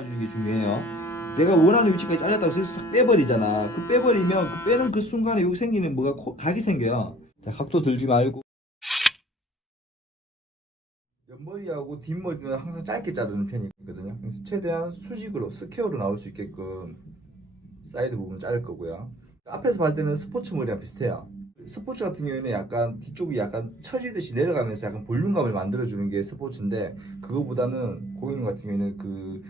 잘라주는 게 중요해요. 내가 원하는 위치까지 잘렸다고 해서 싹 빼버리잖아. 그 빼버리면 그 빼는 그 순간에 여기 생기는 뭐가 각이 생겨요. 자, 각도 들지 말고. 옆머리하고 뒷머리는 항상 짧게 자르는 편이거든요. 그래서 최대한 수직으로 스퀘어로 나올 수 있게끔 사이드 부분 자를 거고요. 앞에서 봤을 때는 스포츠 머리랑 비슷해요. 스포츠 같은 경우에는 약간 뒤쪽이 약간 처지듯이 내려가면서 약간 볼륨감을 만들어주는 게 스포츠인데, 그거보다는 고객님 같은 경우에는 그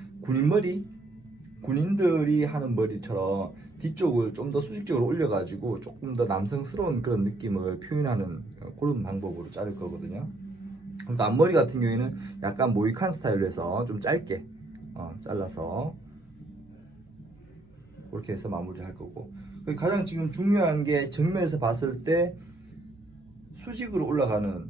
군인들이 하는 머리처럼 뒤쪽을 좀 더 수직적으로 올려가지고 조금 더 남성스러운 그런 느낌을 표현하는 그런 방법으로 자를 거거든요. 또 앞머리 같은 경우에는 약간 모이칸 스타일로 해서 좀 짧게 잘라서 그렇게 해서 마무리를 할 거고, 가장 지금 중요한 게 정면에서 봤을 때 수직으로 올라가는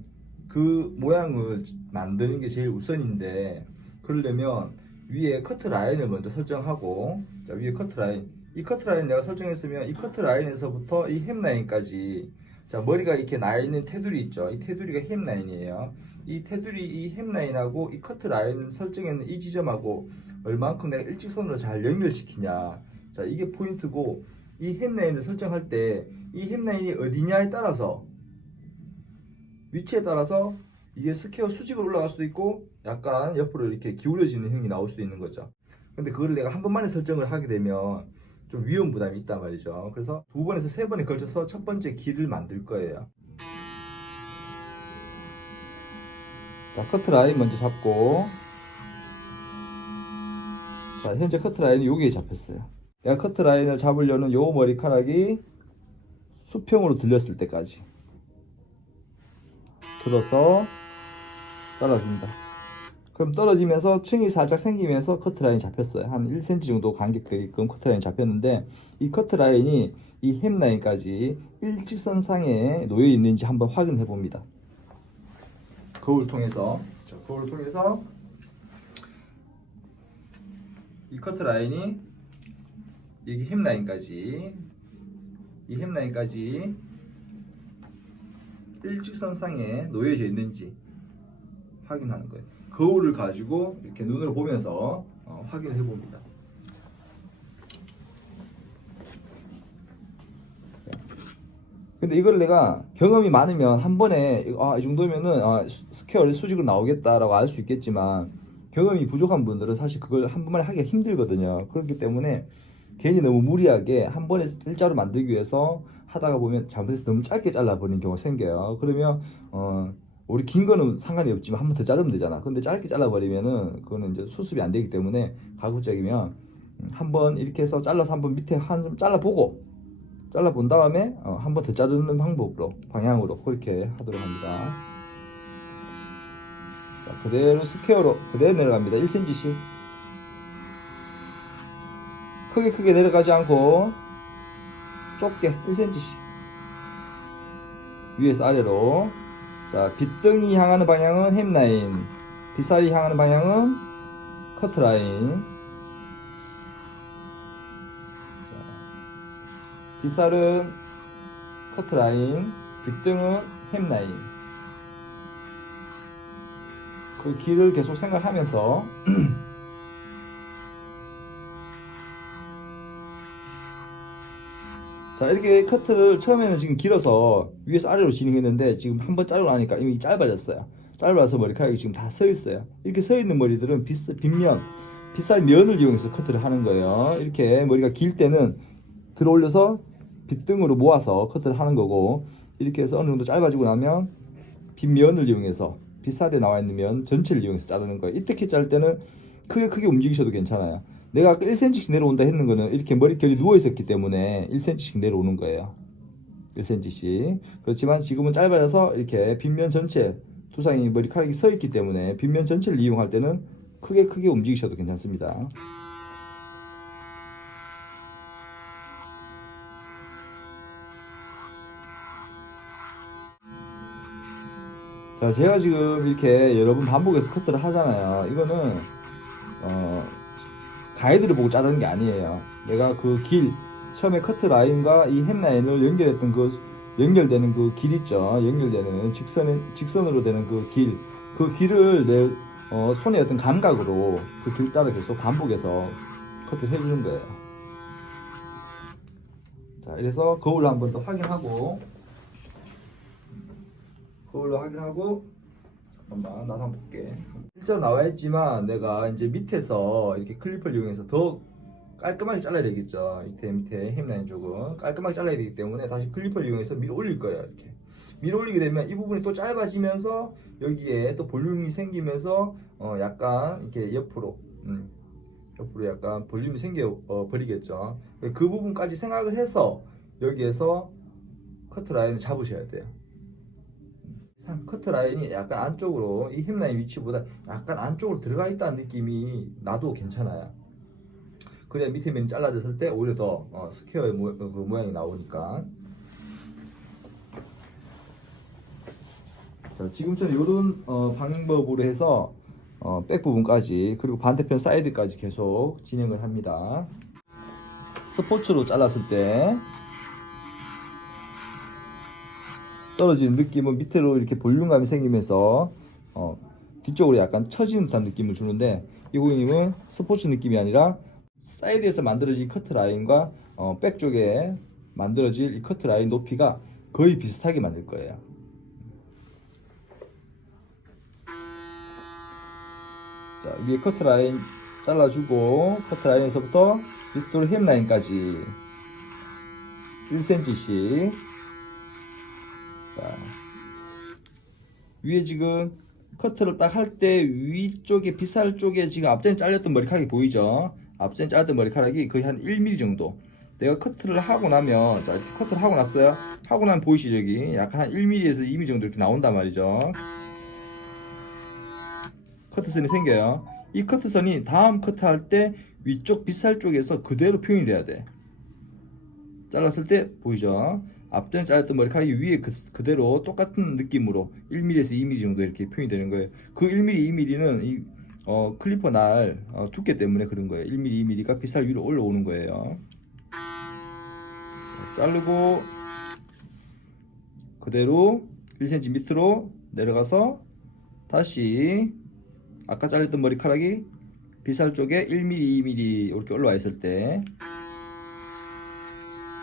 그 모양을 만드는 게 제일 우선인데, 그러려면 위에 커트 라인을 먼저 설정하고, 자, 위에 커트 라인, 이 커트 라인 내가 설정했으면 이 커트 라인에서부터 이 햄 라인까지, 자, 머리가 이렇게 나 있는 테두리 있죠. 이 테두리가 햄 라인이에요. 이 테두리, 이 햄 라인하고 이 커트 라인을 설정했는 이 지점하고 얼만큼 내가 일직선으로 잘 연결시키냐, 자, 이게 포인트고, 이 햄 라인을 설정할 때 이 햄 라인이 어디냐에 따라서, 위치에 따라서 이게 스퀘어 수직으로 올라갈 수도 있고 약간 옆으로 이렇게 기울어지는 형이 나올 수도 있는 거죠. 근데 그걸 내가 한 번만에 설정을 하게 되면 좀 위험 부담이 있단 말이죠. 그래서 두 번에서 세 번에 걸쳐서 첫 번째 길을 만들 거예요. 자, 커트 라인 먼저 잡고, 자, 현재 커트 라인이 여기에 잡혔어요. 내가 커트 라인을 잡으려는 요 머리카락이 수평으로 들렸을 때까지 들어서 잘라줍니다. 그럼 떨어지면서 층이 살짝 생기면서 커트라인이 잡혔어요. 한 1cm 정도 간격되게끔 커트라인이 잡혔는데, 이 커트라인이 이 햄라인까지 일직선상에 놓여 있는지 한번 확인해 봅니다. 거울 통해서, 거울 통해서 이 커트라인이 여기 햄라인까지, 이 햄라인까지 일직선상에 놓여져 있는지 확인하는 거예요. 거울을 가지고 이렇게 눈으로 보면서 확인을 해봅니다. 근데 이걸 내가 경험이 많으면 한 번에 이 정도면은 스퀘어를 수직으로 나오겠다라고 알 수 있겠지만, 경험이 부족한 분들은 사실 그걸 한 번만에 하기가 힘들거든요. 그렇기 때문에 괜히 너무 무리하게 한 번에 일자로 만들기 위해서 하다가 보면 잘못해서 너무 짧게 잘라버리는 경우가 생겨요. 그러면 우리 긴 거는 상관이 없지만 한 번 더 자르면 되잖아. 근데 짧게 잘라버리면은 그거는 이제 수습이 안 되기 때문에, 가급적이면 한 번 이렇게 해서 잘라서 한 번 밑에 한 점 잘라보고, 잘라본 다음에 한 번 더 자르는 방법으로, 방향으로 그렇게 하도록 합니다. 자, 그대로 스퀘어로 그대로 내려갑니다. 1cm씩 크게 내려가지 않고 좁게 1cm씩 위에서 아래로. 자, 빗등이 향하는 방향은 햄라인, 빗살이 향하는 방향은 커트라인. 빗살은 커트라인, 빗등은 햄라인. 그 길을 계속 생각하면서 자, 이렇게 커트를 처음에는 지금 길어서 위에서 아래로 진행했는데, 지금 한번 자르고 나니까 이미 짧아졌어요. 짧아서 머리카락이 지금 다 서 있어요. 이렇게 서 있는 머리들은 빗살 면을 이용해서 커트를 하는 거예요. 이렇게 머리가 길 때는 들어 올려서 빗등으로 모아서 커트를 하는 거고, 이렇게 해서 어느 정도 짧아지고 나면 빗면을 이용해서, 빗살에 나와 있는 면 전체를 이용해서 자르는 거예요. 이렇게 자를 때는 크게 움직이셔도 괜찮아요. 내가 아까 1cm씩 내려온다 했는 거는 이렇게 머릿결이 누워 있었기 때문에 1cm씩 내려오는 거예요. 1cm씩. 그렇지만 지금은 짧아져서 이렇게 빗면 전체, 두상이 머리카락이 서 있기 때문에 빗면 전체를 이용할 때는 크게 움직이셔도 괜찮습니다. 자, 제가 지금 이렇게 여러 번 반복해서 커트를 하잖아요. 이거는 가이드를 보고 자르는 게 아니에요. 내가 그 길, 처음에 커트 라인과 이 햄 라인을 연결했던 연결되는 그 길 있죠. 연결되는 직선으로 되는 그 길을 손의 어떤 감각으로 그 글자를 계속 반복해서 커트를 해주는 거예요. 자, 이래서 거울로 한번 더 확인하고, 잠깐만 나도 한번 볼게. 실제로 나와 있지만 내가 이제 밑에서 이렇게 클리퍼를 이용해서 더 깔끔하게 잘라야 되겠죠. 밑에 햄라인 쪽은 깔끔하게 잘라야 되기 때문에 다시 클리퍼를 이용해서 밀어 올릴 거예요. 이렇게 밀어 올리게 되면 이 부분이 또 짧아지면서 여기에 또 볼륨이 생기면서 약간 이렇게 옆으로 약간 볼륨이 생겨 버리겠죠. 그 부분까지 생각을 해서 여기에서 커트 라인을 잡으셔야 돼요. 커트 라인이 약간 안쪽으로, 이 햄라인 위치보다 약간 안쪽으로 들어가 있다는 느낌이 나도 괜찮아요. 그래야 밑에 면이 잘라졌을 때 오히려 더 스퀘어의 그 모양이 나오니까. 자, 지금처럼 이런 방법으로 해서 백 부분까지, 그리고 반대편 사이드까지 계속 진행을 합니다. 스포츠로 잘랐을 때 떨어지는 느낌은 밑으로 이렇게 볼륨감이 생기면서 뒤쪽으로 약간 처지는 듯한 느낌을 주는데, 이 고객님은 스포츠 느낌이 아니라 사이드에서 만들어진 커트 라인과 백 쪽에 만들어질 이 커트 라인 높이가 거의 비슷하게 만들 거예요. 자, 위에 커트 라인 잘라주고, 커트 라인에서부터 밑으로 햄 라인까지 1cm씩. 자, 위에 지금 커트를 딱 할 때 위쪽에 비살 쪽에 지금 앞전에 잘렸던 머리카락이 보이죠? 앞전에 잘렸던 머리카락이 거의 한 1mm 정도. 내가 커트를 하고 나면, 자, 이렇게 커트를 하고 났어요. 하고 나면 보이시죠? 여기 약간 한 1mm에서 2mm 정도 이렇게 나온단 말이죠. 커트선이 생겨요. 이 커트선이 다음 커트 할 때 위쪽 빗살 쪽에서 그대로 표현이 돼야 돼. 잘랐을 때 보이죠? 앞전에 잘랐던 머리카락이 위에 그대로 똑같은 느낌으로 1mm에서 2mm 정도 이렇게 표현이 되는 거예요. 그 1mm, 2mm는 이 클리퍼 날 두께 때문에 그런 거예요. 1mm, 2mm가 빗살 위로 올라오는 거예요. 자르고 그대로 1cm 밑으로 내려가서 다시 아까 잘렸던 머리카락이 빗살 쪽에 1mm, 2mm 이렇게 올라와 있을 때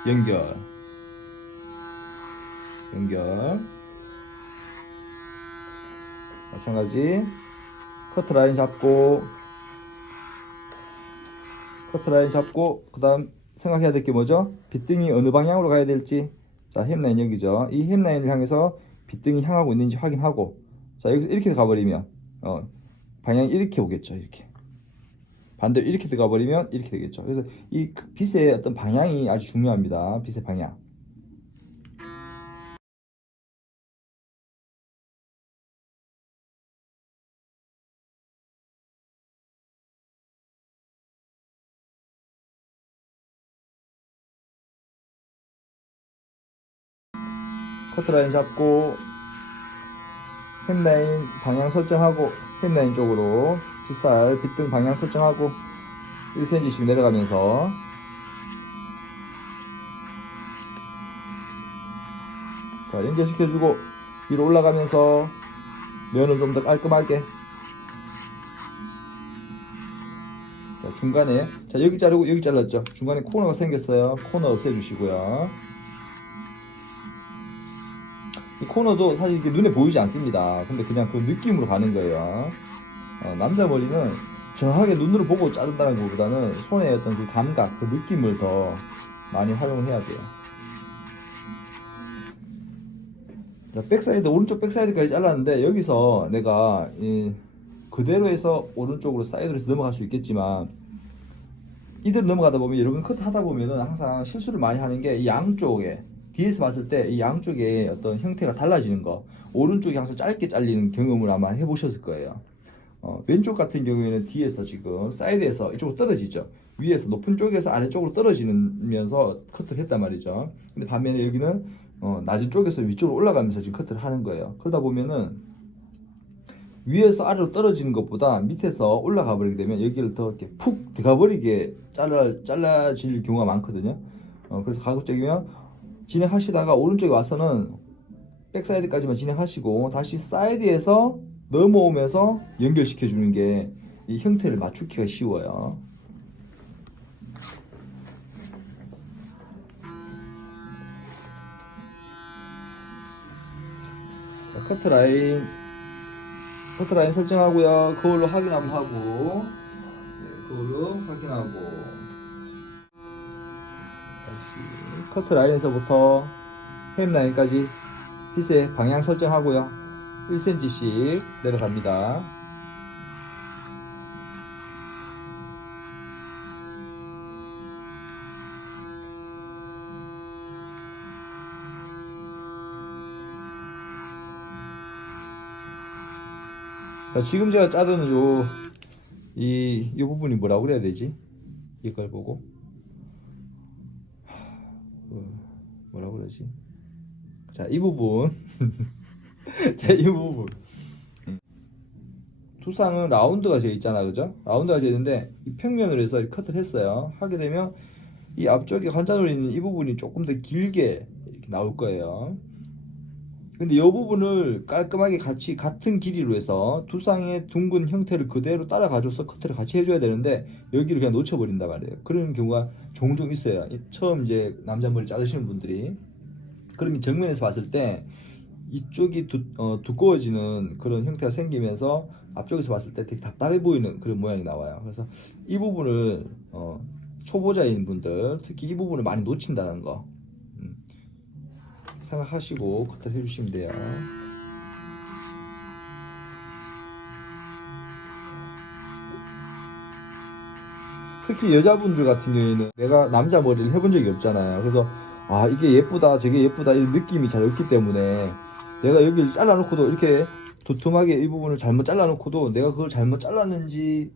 연결. 마찬가지 커트 라인 잡고 그 다음 생각해야 될 게 뭐죠? 빗등이 어느 방향으로 가야 될지. 자, 햄라인 여기죠. 이 햄라인을 향해서 빗등이 향하고 있는지 확인하고, 자, 여기서 이렇게 가버리면 방향이 이렇게 오겠죠. 이렇게 반대로 이렇게 들어가버리면 이렇게 되겠죠. 그래서 이 빗의 어떤 방향이 아주 중요합니다. 빗의 방향. 커트라인 잡고 햄라인 방향 설정하고, 햄라인 쪽으로 빗살 빗등 방향 설정하고 1cm씩 내려가면서, 자, 연결시켜주고 위로 올라가면서 면을 좀 더 깔끔하게. 자, 중간에, 자, 여기 자르고 여기 잘랐죠. 중간에 코너가 생겼어요. 코너 없애주시고요. 이 코너도 사실 이렇게 눈에 보이지 않습니다. 근데 그냥 그 느낌으로 가는 거예요. 남자 머리는 정확하게 눈으로 보고 자른다는 것보다는 손의 어떤 그 감각, 그 느낌을 더 많이 활용을 해야 돼요. 자, 백사이드, 오른쪽 백사이드까지 잘랐는데, 여기서 내가 그대로 해서 오른쪽으로 사이드로 해서 넘어갈 수 있겠지만, 이대로 넘어가다 보면, 여러분 커트 하다 보면은 항상 실수를 많이 하는 게, 이 양쪽에 뒤에서 봤을 때 이 양쪽의 어떤 형태가 달라지는 거, 오른쪽이 항상 짧게 잘리는 경험을 아마 해보셨을 거예요. 왼쪽 같은 경우에는 뒤에서 지금 사이드에서 이쪽으로 떨어지죠. 위에서 높은 쪽에서 아래쪽으로 떨어지면서 커트를 했단 말이죠. 근데 반면에 여기는 낮은 쪽에서 위쪽으로 올라가면서 지금 커트를 하는 거예요. 그러다 보면은 위에서 아래로 떨어지는 것보다 밑에서 올라가 버리게 되면 여기를 더 이렇게 푹 들어가 버리게 잘라질 경우가 많거든요. 그래서 가급적이면 진행하시다가 오른쪽에 와서는 백사이드까지만 진행하시고, 다시 사이드에서 넘어오면서 연결시켜 주는 게 이 형태를 맞추기가 쉬워요. 자, 커트라인 설정하고요. 그걸로 확인 한번 하고, 네, 그걸로 확인하고, 다시 커트라인에서부터 햄라인까지 빗의 방향 설정하고요. 1cm씩 내려갑니다. 자, 지금 제가 자르는 이 부분이 뭐라고 그래야 되지? 이걸 보고 뭐라고 그러지? 자, 이 부분 자, 이 부분 두상은 라운드가 되어 있잖아, 그죠? 라운드가 되어 있는데 이 평면으로 해서 커트를 했어요. 하게 되면 이 앞쪽에 관자놀이 있는 이 부분이 조금 더 길게 이렇게 나올 거예요. 근데 이 부분을 깔끔하게 같은 길이로 해서 두상의 둥근 형태를 그대로 따라가줘서 커트를 같이 해줘야 되는데 여기를 그냥 놓쳐버린단 말이에요. 그런 경우가 종종 있어요. 처음 이제 남자 머리 자르시는 분들이. 그러면 정면에서 봤을 때 이쪽이 두꺼워지는 그런 형태가 생기면서 앞쪽에서 봤을 때 되게 답답해 보이는 그런 모양이 나와요. 그래서 이 부분을 초보자인 분들 특히 이 부분을 많이 놓친다는 거 생각하시고 커트를 해주시면 돼요. 특히 여자분들 같은 경우에는 내가 남자 머리를 해본 적이 없잖아요. 그래서 아 이게 예쁘다 저게 예쁘다 이런 느낌이 잘 없기 때문에 내가 여기를 잘라놓고도 이렇게 도톰하게 이 부분을 잘못 잘라놓고도 내가 그걸 잘못 잘랐는지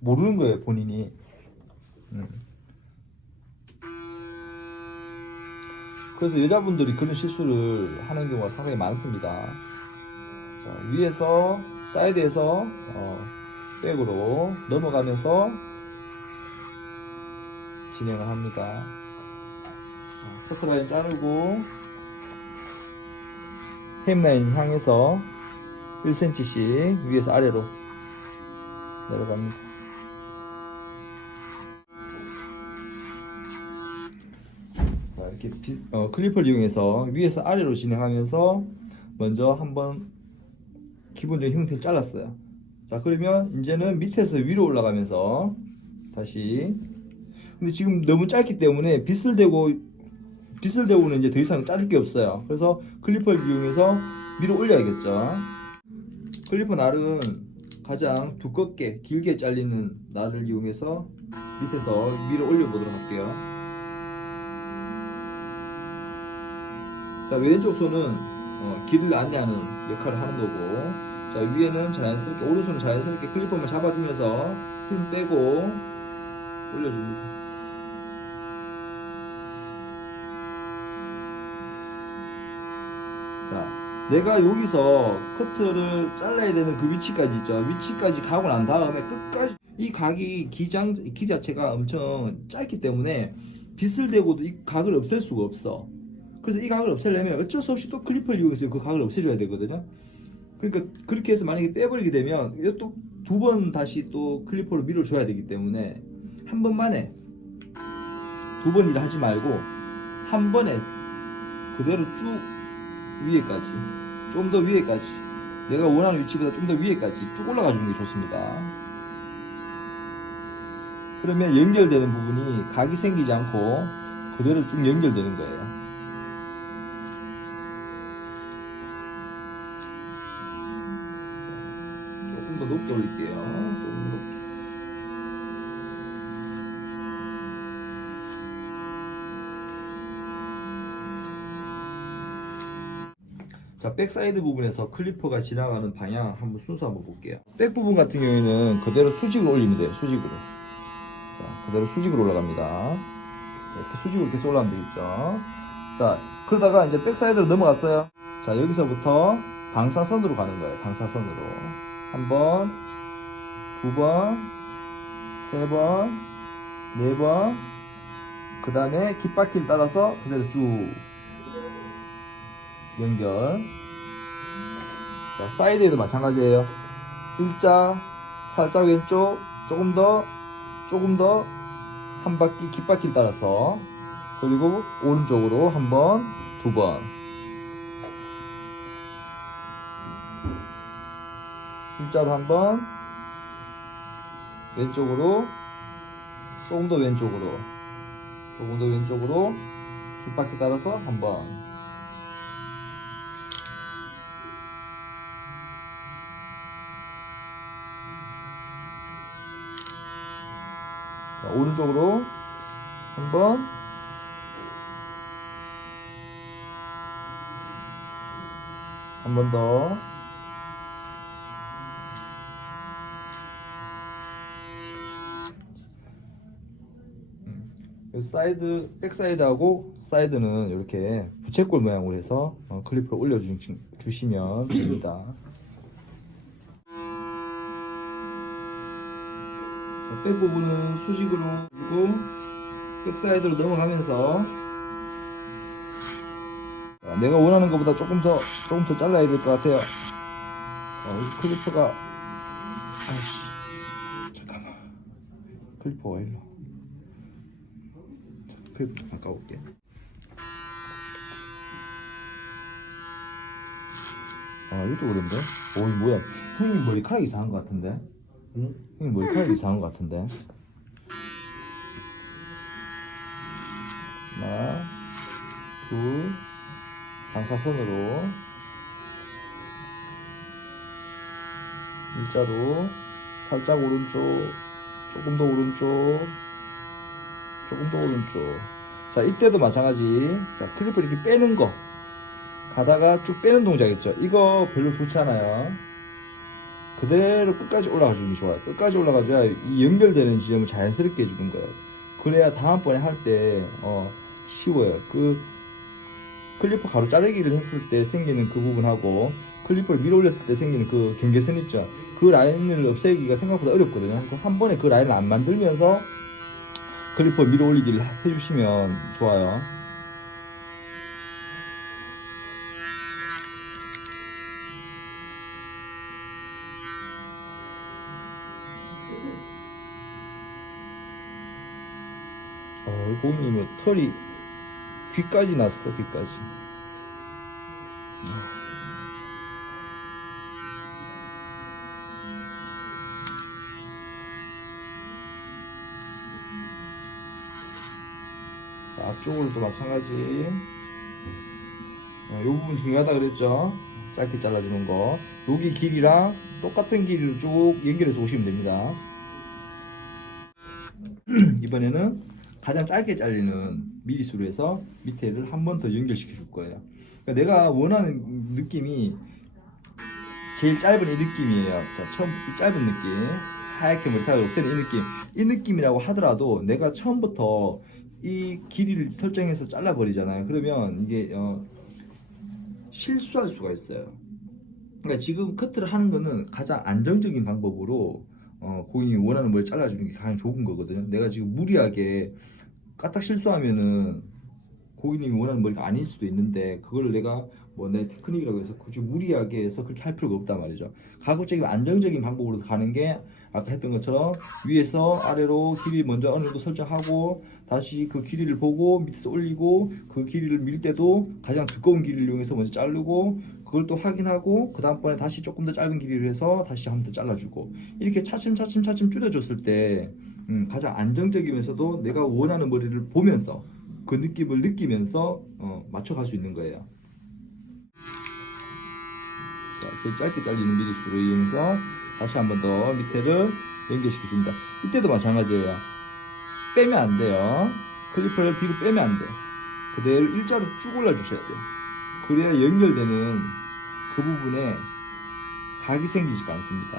모르는 거예요 본인이. 그래서 여자분들이 그런 실수를 하는 경우가 상당히 많습니다. 자, 위에서 사이드에서 백으로 넘어가면서 진행을 합니다. 자, 커트라인 자르고 햄라인 향해서 1cm씩 위에서 아래로 내려갑니다. 자, 이렇게 클리퍼를 이용해서 위에서 아래로 진행하면서 먼저 한번 기본적인 형태를 잘랐어요. 자, 그러면 이제는 밑에서 위로 올라가면서 다시. 근데 지금 너무 짧기 때문에 빗을 대고는 이제 더 이상 자를 게 없어요. 그래서 클리퍼를 이용해서 위로 올려야겠죠. 클리퍼 날은 가장 두껍게 길게 잘리는 날을 이용해서 밑에서 위로 올려보도록 할게요. 자, 왼쪽 손은 길을 안내하는 역할을 하는 거고, 자, 위에는 자연스럽게 오른손은 자연스럽게 클리퍼만 잡아주면서 힘 빼고 올려줍니다. 자, 내가 여기서 커트를 잘라야 되는 그 위치까지 있죠. 위치까지 가고 난 다음에 끝까지 이 각이 기 자체가 엄청 짧기 때문에 빗을 대고도 이 각을 없앨 수가 없어. 그래서 이 각을 없애려면 어쩔 수 없이 또 클리퍼를 이용해서 그 각을 없애줘야 되거든요. 그러니까 그렇게 해서 만약에 빼버리게 되면 또 두 번 다시 또 클리퍼로 밀어줘야 되기 때문에 한 번만에 두 번 일을 하지 말고 한 번에 그대로 쭉 위에까지, 좀 더 위에까지, 내가 원하는 위치보다 좀 더 위에까지 쭉 올라가 주는 게 좋습니다. 그러면 연결되는 부분이 각이 생기지 않고 그대로 쭉 연결되는 거예요. 조금 더 높게 올릴게요. 조금 높게. 자, 백사이드 부분에서 클리퍼가 지나가는 방향 한번 순서 한번 볼게요. 백 부분 같은 경우에는 그대로 수직으로 올리면 돼요. 수직으로. 자, 그대로 수직으로 올라갑니다. 자, 이렇게 수직으로 계속 올라가면 되겠죠. 자, 그러다가 이제 백사이드로 넘어갔어요. 자, 여기서부터 방사선으로 가는 거예요. 방사선으로. 한 번, 두 번, 세 번, 네 번, 그 다음에 깃바퀴를 따라서 그대로 쭉 연결. 자, 사이드에도 마찬가지예요. 일자 살짝 왼쪽, 조금 더 한 바퀴 깃바퀴를 따라서, 그리고 오른쪽으로 한 번, 두 번. 일자로 한 번, 왼쪽으로, 조금 더 왼쪽으로, 깃바퀴 따라서 한 번. 자, 오른쪽으로 한 번, 한 번 더. 사이드, 백사이드하고 사이드는 이렇게 부채꼴 모양으로 해서 클리프를 올려주시면 됩니다. 자, 백 부분은 수직으로 주고 백사이드로 넘어가면서, 내가 원하는 것보다 조금 더 잘라야 될 것 같아요. 이 클리퍼가, 아이씨, 잠깐만, 클리퍼가 일로. 클리퍼 좀 바꿔볼게. 이것도 그런데? 이 뭐야? 형님 머리카락이 이상한 것 같은데? 응? 형님 머리카락이 이상한 것 같은데? 하나, 둘, 방사선으로 일자로 살짝 오른쪽, 조금 더 오른쪽, 자, 이때도 마찬가지. 자, 클리퍼 이렇게 빼는 거, 가다가 쭉 빼는 동작 있죠. 이거 별로 좋지 않아요. 그대로 끝까지 올라가 주는 게 좋아요. 끝까지 올라가줘야 이 연결되는 지점을 자연스럽게 해주는 거예요. 그래야 다음번에 할 때 쉬워요. 그 클리퍼 가로 자르기를 했을 때 생기는 그 부분하고 클리퍼를 밀어 올렸을 때 생기는 그 경계선 있죠. 그 라인을 없애기가 생각보다 어렵거든요. 그래서 한 번에 그 라인을 안 만들면서 클리퍼 밀어 올리기를 해주시면 좋아요. 고객님은 털이 귀까지 났어, 귀까지. 자, 앞쪽으로도 마찬가지. 이 부분 중요하다 그랬죠? 짧게 잘라주는 거. 여기 길이랑 똑같은 길이로 쭉 연결해서 오시면 됩니다. 이번에는 가장 짧게 잘리는 미리수로 해서 밑에를 한 번 더 연결시켜 줄 거예요. 그러니까 내가 원하는 느낌이 제일 짧은 이 느낌이에요. 자, 처음 이 짧은 느낌, 하얗게 머리카락 없애는 이 느낌. 이 느낌이라고 하더라도 내가 처음부터 이 길이를 설정해서 잘라버리잖아요. 그러면 이게 실수할 수가 있어요. 그러니까 지금 커트를 하는 거는 가장 안정적인 방법으로 고객님이 원하는 머리 잘라주는 게 가장 좋은 거거든요. 내가 지금 무리하게 까딱 실수하면은 고객님이 원하는 머리가 아닐 수도 있는데, 그걸 내가 뭐 내 테크닉이라고 해서 굳이 무리하게 해서 그렇게 할 필요가 없단 말이죠. 가급적이면 안정적인 방법으로 가는 게, 아까 했던 것처럼 위에서 아래로 길이 먼저 어느 정도 설정하고 다시 그 길이를 보고 밑에서 올리고, 그 길이를 밀 때도 가장 두꺼운 길이를 이용해서 먼저 자르고 그걸 또 확인하고 그 다음번에 다시 조금 더 짧은 길이를 해서 다시 한 번 더 잘라주고, 이렇게 차츰 줄여줬을 때 가장 안정적이면서도 내가 원하는 머리를 보면서 그 느낌을 느끼면서 맞춰갈 수 있는 거예요. 자, 제일 짧게 잘리는 미리수로 이용해서 다시 한 번 더 밑에를 연결시켜 줍니다. 이때도 마찬가지예요. 빼면 안 돼요. 클리퍼를 뒤로 빼면 안 돼. 그대로 일자로 쭉 올라 주셔야 돼요. 그래야 연결되는 그 부분에 각이 생기지가 않습니다.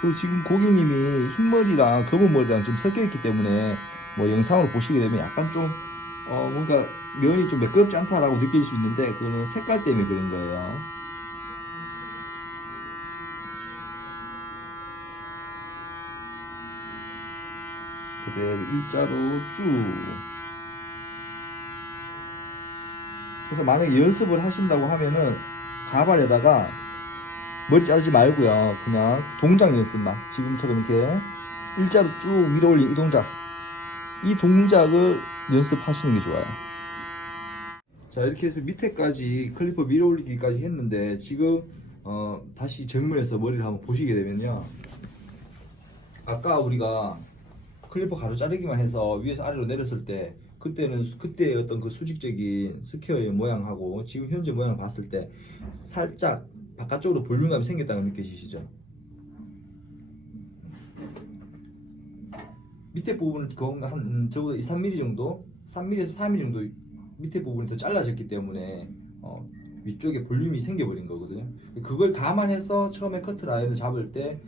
그리고 지금 고객님이 흰머리랑 검은 머리랑 좀 섞여 있기 때문에 뭐 영상으로 보시게 되면 약간 좀 뭔가 면이 좀 매끄럽지 않다라고 느낄 수 있는데, 그거는 색깔 때문에 그런 거예요. 그대로 일자로 쭉. 그래서 만약에 연습을 하신다고 하면은 가발에다가 머리 자르지 말고요. 그냥 동작 연습만. 지금처럼 이렇게 일자로 쭉 위로 올린 이 동작. 이 동작을 연습하시는 게 좋아요. 자, 이렇게 해서 밑에까지 클리퍼 밀어 올리기까지 했는데 지금 다시 정면에서 머리를 한번 보시게 되면요. 아까 우리가 클리퍼 가로 자르기만 해서 위에서 아래로 내렸을 때 그때의 어떤 그 수직적인 스퀘어의 모양하고 지금 현재 모양을 봤을 때 살짝 바깥쪽으로 볼륨감이 생겼다는 거 느껴지시죠? 밑에 부분은 한 적어도 2, 3mm 정도, 3mm에서 4mm 정도 밑에 부분이 더 잘라졌기 때문에 위쪽에 볼륨이 생겨버린 거거든요. 그걸 감안해서 처음에 커트 라인을 잡을 때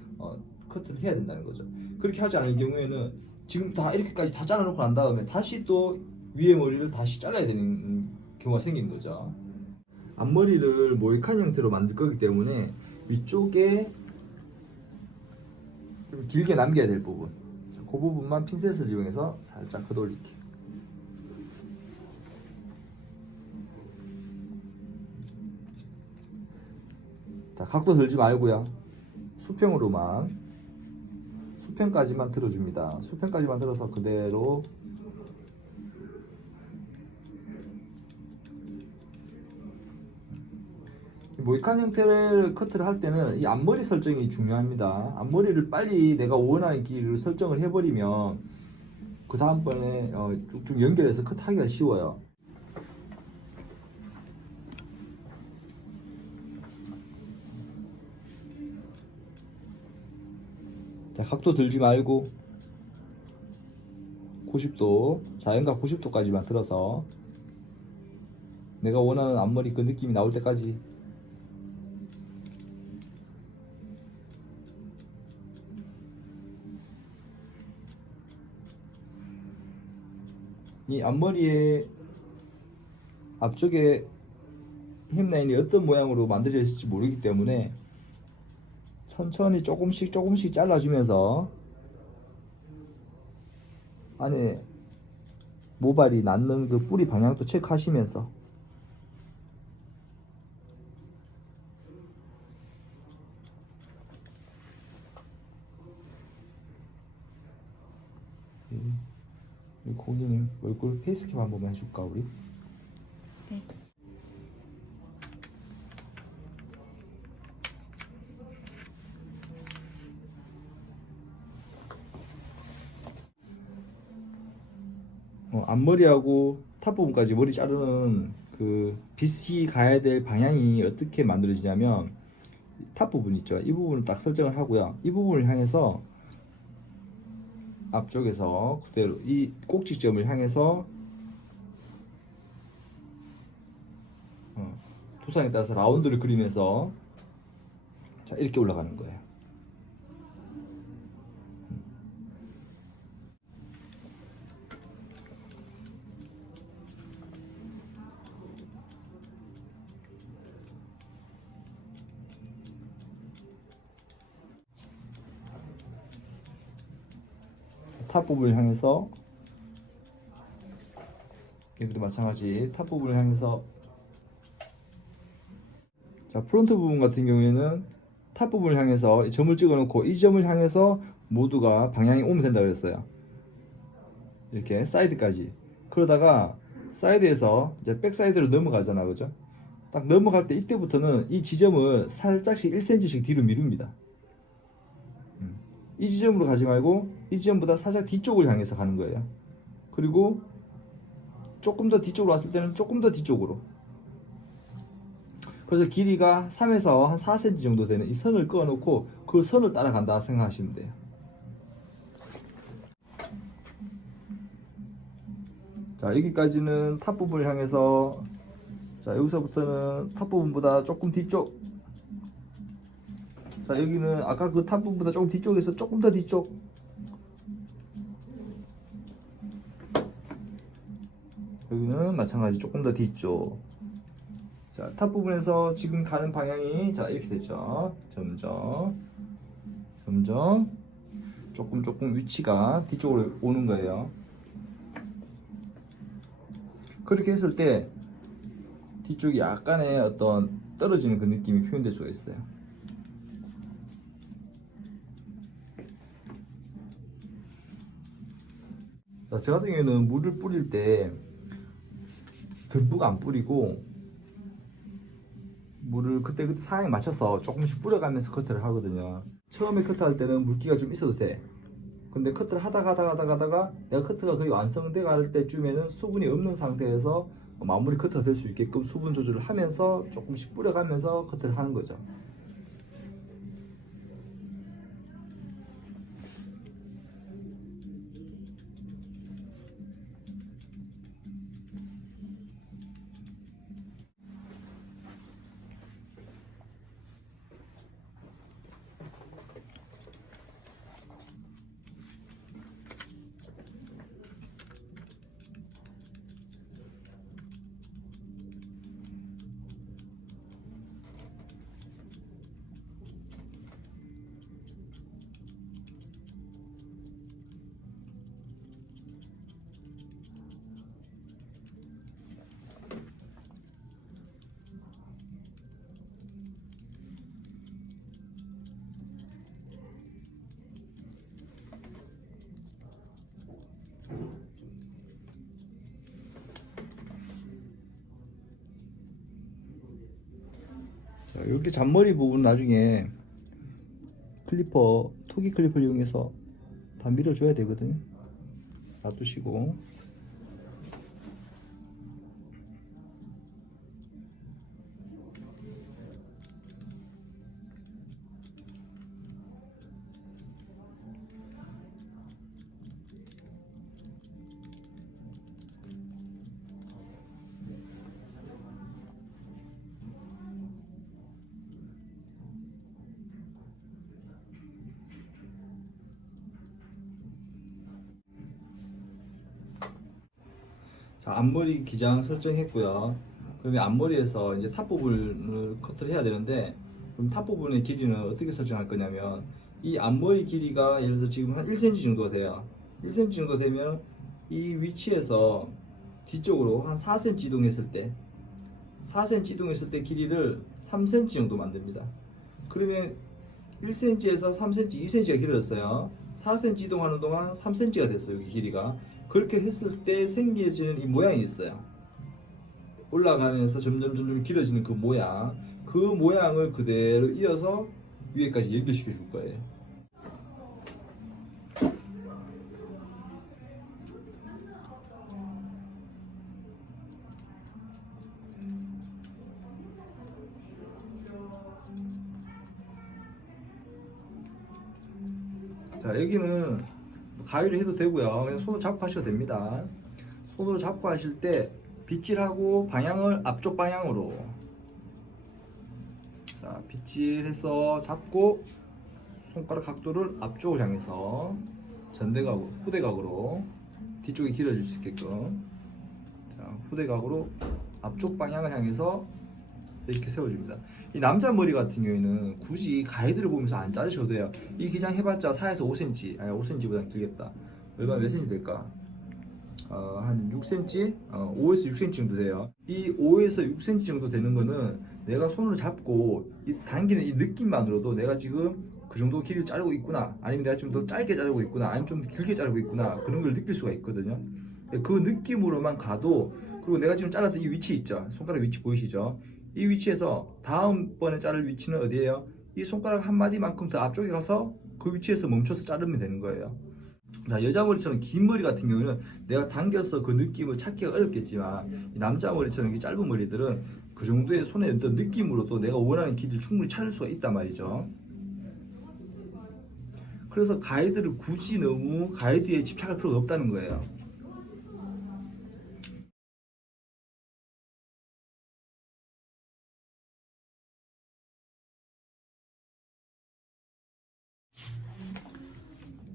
커트를 해야 된다는 거죠. 그렇게 하지 않을 경우에는 지금 다 이렇게까지 다 잘라놓고 난 다음에 다시 또 위에 머리를 다시 잘라야 되는 경우가 생기는 거죠. 앞머리를 모이칸 형태로 만들 거기 때문에 위쪽에 좀 길게 남겨야 될 부분, 그 부분만 핀셋을 이용해서 살짝 걷어올릴게요. 자, 각도 들지 말고요. 수평까지만 들어줍니다. 수평까지만 들어서 그대로 모이칸 형태를 커트를 할 때는 이 앞머리 설정이 중요합니다. 앞머리를 빨리 내가 원하는 길이로 설정을 해버리면 그 다음번에 쭉쭉 연결해서 커트하기가 쉬워요. 자, 각도 들지 말고 90도, 자연각 90도까지만 들어서 내가 원하는 앞머리 그 느낌이 나올 때까지. 이 앞머리의 앞쪽에 힙라인이 어떤 모양으로 만들어져 있을지 모르기 때문에 천천히 조금씩 잘라주면서 안에 모발이 낳는 그 뿌리 방향도 체크하시면서 우리 고객님 얼굴 페이스캡 한 번만 해줄까 우리? 네. 앞머리하고 탑 부분까지 머리 자르는 그 빗이 가야 될 방향이 어떻게 만들어지냐면 탑 부분 있죠. 이 부분을 딱 설정을 하고요. 이 부분을 향해서 앞쪽에서 그대로 이 꼭지점을 향해서 두상에 따라서 라운드를 그리면서 자 이렇게 올라가는 거예요. 탑 부분을 향해서 여기도 마찬가지 탑 부분을 향해서 자 프론트 부분 같은 경우에는 탑 부분을 향해서 점을 찍어 놓고 이 점을 향해서 모두가 방향이 오면 된다 그랬어요. 이렇게 사이드까지. 그러다가 사이드에서 이제 백 사이드로 넘어가잖아, 그죠? 딱 넘어갈 때 이때부터는 이 지점을 살짝씩 1cm씩 뒤로 미룹니다. 이 지점으로 가지 말고 이 지점보다 살짝 뒤쪽을 향해서 가는 거예요. 그리고 조금 더 뒤쪽으로 왔을 때는 조금 더 뒤쪽으로. 그래서 길이가 3에서 한 4cm 정도 되는 이 선을 그어 놓고 그 선을 따라간다 생각하시면 돼요. 자, 여기까지는 탑 부분을 향해서, 자, 여기서부터는 탑 부분보다 조금 뒤쪽. 자, 여기는 아까 그 탑 부분보다 조금 뒤쪽에서 조금 더 뒤쪽. 여기는 마찬가지 조금 더 뒤쪽. 자, 탑 부분에서 지금 가는 방향이 자 이렇게 됐죠. 점점 조금 위치가 뒤쪽으로 오는 거예요. 그렇게 했을 때 뒤쪽이 약간의 어떤 떨어지는 그 느낌이 표현될 수가 있어요. 자, 저 같은 경우에는 물을 뿌릴 때 듬뿍 안 뿌리고 물을 그때그때 상황에 맞춰서 조금씩 뿌려가면서 커트를 하거든요. 처음에 커트할 때는 물기가 좀 있어도 돼. 근데 커트를 하다가 내가 커트가 거의 완성돼 갈 때쯤에는 수분이 없는 상태에서 마무리 커트가 될 수 있게끔 수분 조절을 하면서 조금씩 뿌려가면서 커트를 하는 거죠. 자, 이렇게 잔머리 부분 나중에 클리퍼, 토기 클리퍼를 이용해서 다 밀어줘야 되거든요. 놔두시고. 자, 앞머리 기장 설정했고요. 그러면 앞머리에서 이제 탑 부분을 커트를 해야 되는데, 그럼 탑 부분의 길이는 어떻게 설정할 거냐면, 이 앞머리 길이가 예를 들어서 지금 한 1cm 정도 돼요. 1cm 정도 되면 이 위치에서 뒤쪽으로 한 4cm 이동했을 때 4cm 이동했을 때 길이를 3cm 정도 만듭니다. 그러면 1cm에서 3cm, 2cm가 길어졌어요. 4cm 이동하는 동안 3cm가 됐어요. 여기 길이가. 그렇게 했을 때 생겨지는 이 모양이 있어요. 올라가면서 점점 길어지는 그 모양. 그 모양을 그대로 이어서 위에까지 연결시켜 줄 거예요. 자, 여기는 가위를 해도 되고요. 그냥 손으로 잡고 하셔도 됩니다. 손으로 잡고 하실 때 빗질하고 방향을 앞쪽 방향으로. 자, 빗질해서 잡고 손가락 각도를 앞쪽을 향해서 전대각으로, 후대각으로 뒤쪽이 길어질 수 있게끔. 자, 후대각으로 앞쪽 방향을 향해서 이렇게 세워줍니다. 이 남자 머리 같은 경우에는 굳이 가이드를 보면서 안 자르셔도 돼요. 이 기장 해봤자 4에서 5cm, 아니 5cm보다 길겠다. 얼마 몇 cm 될까? 한 6cm, 5에서 6cm 정도 돼요. 이 5에서 6cm 정도 되는 거는 내가 손으로 잡고 당기는 이 느낌만으로도 내가 지금 그 정도 길이를 자르고 있구나, 아니면 내가 좀 더 짧게 자르고 있구나, 아니면 좀 길게 자르고 있구나, 그런 걸 느낄 수가 있거든요. 그 느낌으로만 가도, 그리고 내가 지금 잘랐던 이 위치 있죠? 손가락 위치 보이시죠? 이 위치에서 다음번에 자를 위치는 어디예요? 이 손가락 한 마디만큼 더 앞쪽에 가서 그 위치에서 멈춰서 자르면 되는 거예요. 자, 여자 머리처럼 긴 머리 같은 경우는 내가 당겨서 그 느낌을 찾기가 어렵겠지만, 이 남자 머리처럼 이렇게 짧은 머리들은 그 정도의 손의 어떤 느낌으로도 내가 원하는 길이를 충분히 찾을 수가 있단 말이죠. 그래서 가이드를 굳이 너무 가이드에 집착할 필요가 없다는 거예요.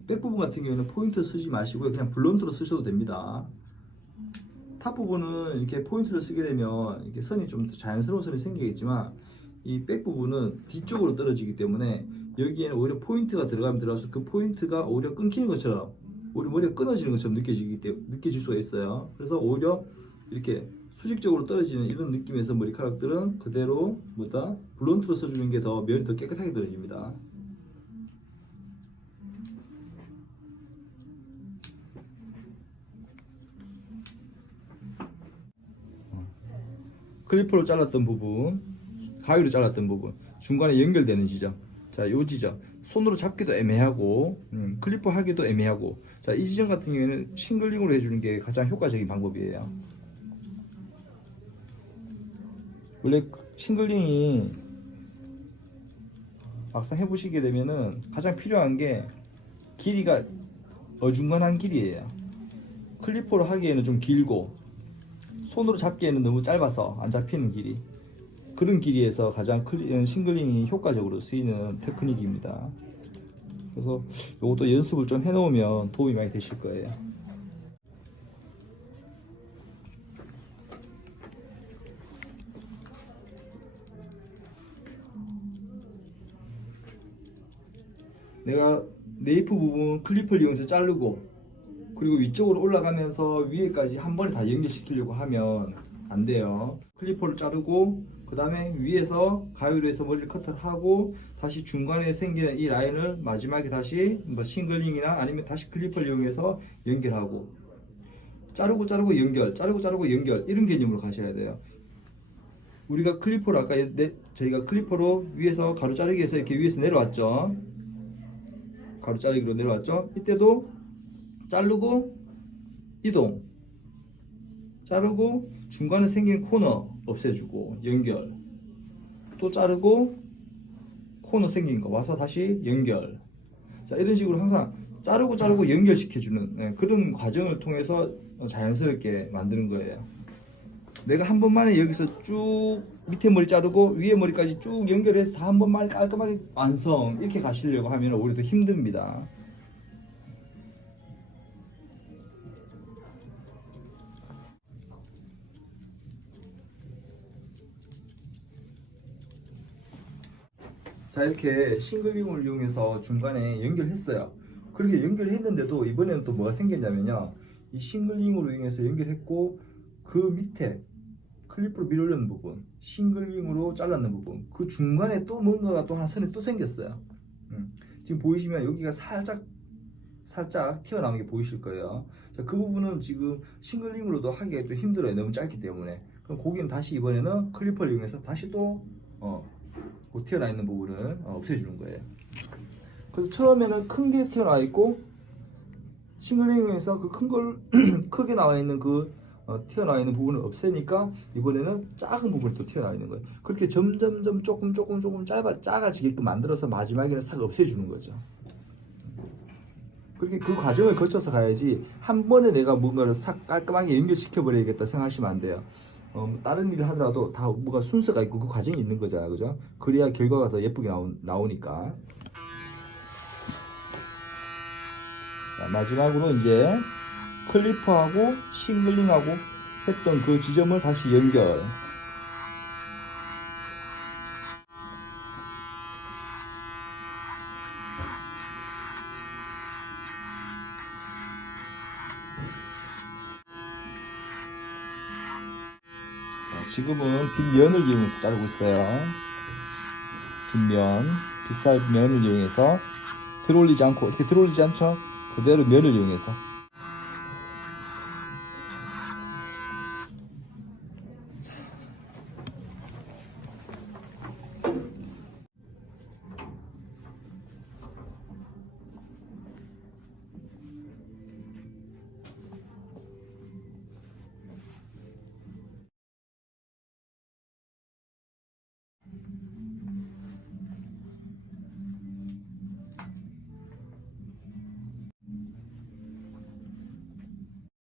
백 부분 같은 경우에는 포인트 쓰지 마시고 그냥 블런트로 쓰셔도 됩니다. 탑 부분은 이렇게 포인트를 쓰게 되면 이렇게 선이 좀 자연스러운 선이 생기겠지만, 이 백 부분은 뒤쪽으로 떨어지기 때문에 여기에는 오히려 포인트가 들어가면 들어가서 그 포인트가 오히려 끊기는 것처럼, 오히려 머리가 끊어지는 것처럼 느껴질 수가 있어요. 그래서 오히려 이렇게 수직적으로 떨어지는 이런 느낌에서 머리카락들은 그대로 뭐다 블론트로 써주는 게 더 면이 더 깨끗하게 떨어집니다. 클리퍼로 잘랐던 부분, 가위로 잘랐던 부분, 중간에 연결되는 지점, 자, 요 지점 손으로 잡기도 애매하고 클리퍼 하기도 애매하고, 자, 이 지점 같은 경우에는 싱글링으로 해주는 게 가장 효과적인 방법이에요. 원래 싱글링이 막상 해보시게 되면은 가장 필요한 게 길이가 어중간한 길이에요. 클리퍼로 하기에는 좀 길고 손으로 잡기에는 너무 짧아서 안 잡히는 길이, 그런 길이에서 가장 싱글링이 효과적으로 쓰이는 테크닉입니다. 그래서 이것도 연습을 좀 해놓으면 도움이 많이 되실 거예요. 내가 네이프 부분 클리퍼를 이용해서 자르고 그리고 위쪽으로 올라가면서 위에까지 한 번에 다 연결시키려고 하면 안 돼요. 클리퍼를 자르고 그 다음에 위에서 가위로 해서 머리를 커트를 하고 다시 중간에 생기는 이 라인을 마지막에 다시 뭐 싱글링이나 아니면 다시 클리퍼를 이용해서 연결하고, 자르고 연결, 자르고 연결, 이런 개념으로 가셔야 돼요. 우리가 클리퍼로 아까 저희가 클리퍼로 위에서 가로 자르기 해서 이렇게 위에서 내려왔죠. 가로 자르기로 내려왔죠. 이때도 자르고 이동, 자르고 중간에 생긴 코너 없애주고 연결, 또 자르고 코너 생긴 거 와서 다시 연결. 자, 이런 식으로 항상 자르고 연결시켜주는 그런 과정을 통해서 자연스럽게 만드는 거예요. 내가 한 번만에 여기서 쭉 밑에 머리 자르고 위에 머리까지 쭉 연결해서 다 한 번만에 깔끔하게 완성, 이렇게 가시려고 하면 오히려 더 힘듭니다. 자, 이렇게 싱글링을 이용해서 중간에 연결했어요. 그렇게 연결했는데도 이번에는 또 뭐가 생겼냐면요, 이 싱글링으로 이용해서 연결했고 그 밑에 클리프로 밀어 올리는 부분, 싱글링으로 잘랐는 부분, 그 중간에 또 뭔가가 또 하나 선이 또 생겼어요. 지금 보이시면 여기가 살짝 튀어나온 게 보이실 거예요. 자, 그 부분은 지금 싱글링으로도 하기가 좀 힘들어요. 너무 짧기 때문에. 그럼 거기는 다시 이번에는 클리퍼를 이용해서 다시 또 그 튀어나 있는 부분을 없애주는 거예요. 그래서 처음에는 큰 게 튀어나와 있고 싱글링에서 그 큰 걸 크게 나와 있는 그 튀어나와 있는 부분을 없애니까 이번에는 작은 부분이 또 튀어나와 있는 거예요. 그렇게 점점점 조금 작아지게끔 만들어서 마지막에는 싹 없애주는 거죠. 그렇게 그 과정을 거쳐서 가야지 한 번에 내가 뭔가를 싹 깔끔하게 연결시켜 버려야겠다 생각하시면 안 돼요. 다른 일을 하더라도 다 뭐가 순서가 있고 그 과정이 있는 거잖아, 그죠? 그래야 결과가 더 예쁘게 나오니까. 자, 마지막으로 이제 클리퍼하고 싱글링하고 했던 그 지점을 다시 연결. 지금은 빗면을 이용해서 자르고 있어요. 빗면, 비쌀 면을 이용해서 들어올리지 않고, 이렇게 들어올리지 않죠? 그대로 면을 이용해서